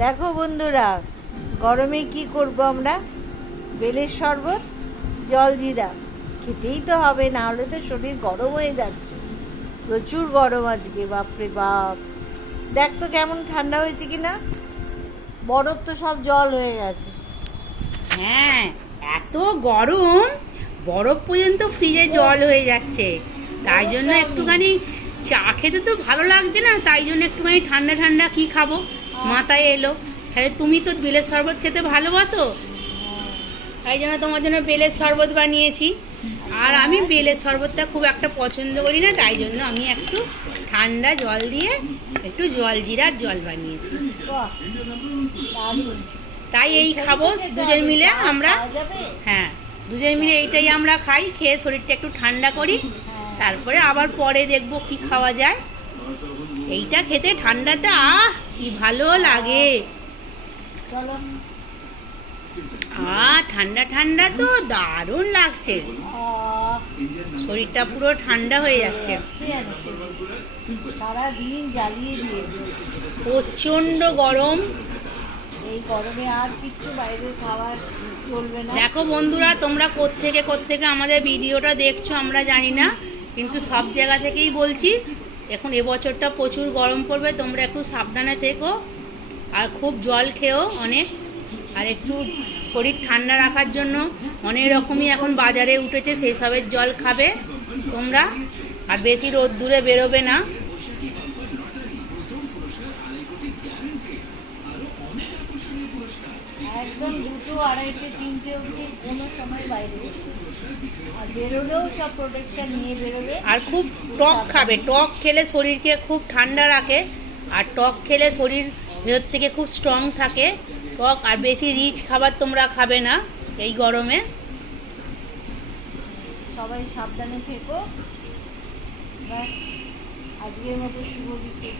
দেখো বন্ধুরা, গরমে কি করব আমরা? বেলের শরবত জল জিরা খেতেই তো হবে, না হলে তো শরীর গরম হয়ে যাচ্ছে। প্রচুর গরম আজকে, বাপরে বাপ। দেখ তো কেমন ঠান্ডা হয়েছে কি না বরফ তো সব জল হয়ে গেছে। হ্যাঁ এত গরম, বরফ পর্যন্ত ফ্রিজে জল হয়ে যাচ্ছে। তাই জন্য একটুখানি চা খেতে তো ভালো লাগছে না, তাই জন্য একটুখানি ঠান্ডা ঠান্ডা কি খাব? মাথায় এলো। তাহলে তুমি তো বেলের শরবত খেতে ভালোবাসো? তাই জন্য তোমার জন্য বেলের শরবত বানিয়েছি। আর আমি বেলের শরবতটা খুব একটা পছন্দ করি না, তাই জন্য আমি একটু ঠান্ডা জল দিয়ে একটু জল জিরার জল বানিয়েছি। তাই এই খাব দুজন মিলে আমরা। হ্যাঁ দুজন মিলে এইটাই আমরা খাই, খেয়ে শরীরটা একটু ঠান্ডা করি। তারপরে আবার পরে দেখব কি খাওয়া যায়। এইটা খেতে ঠান্ডাটা আহ কি ভালো লাগে। ঠান্ডা ঠান্ডা তো দারুণ লাগছে। শরীরটা পুরো ঠান্ডা হয়ে যাচ্ছে। সারাদিন জ্বালিয়ে দিয়েছে। প্রচণ্ড গরম। এই গরমে আর কিচ্ছু বাইরে খাবার চলবে না। দেখো বন্ধুরা তোমরা কোত্থেকে কোত্থেকে আমাদের ভিডিওটা দেখছ আমরা জানি না কিন্তু সব জায়গা থেকেই বলছি এখন এবছরটা প্রচুর গরম পড়বে, তোমরা একটু সাবধানে থেকো। আর খুব জল খেও অনেক, আর একটু শরীর ঠান্ডা রাখার জন্য। অনেক রকমই এখন বাজারে উঠেছে, সেই সবের জল খাবে তোমরা। আর বেশি রোদ দূরে বেরোবে না। একদম দুটো আড়াইটে তিনটে অবধি কোনো সময় বাইরে আর বেরোলেও সব প্রোটেকশন নিয়ে বেরোবে। আর খুব টক খাবে। টক খেলে শরীরকে খুব ঠান্ডা রাখে। আর টক খেলে শরীর ভেতর থেকে খুব স্ট্রং থাকে। টক আর বেশি রিচ খাবার তোমরা খাবে না এই গরমে। সবাই সাবধানে থেকো। ব্যাস আজকের মতো শুভ বিকেল।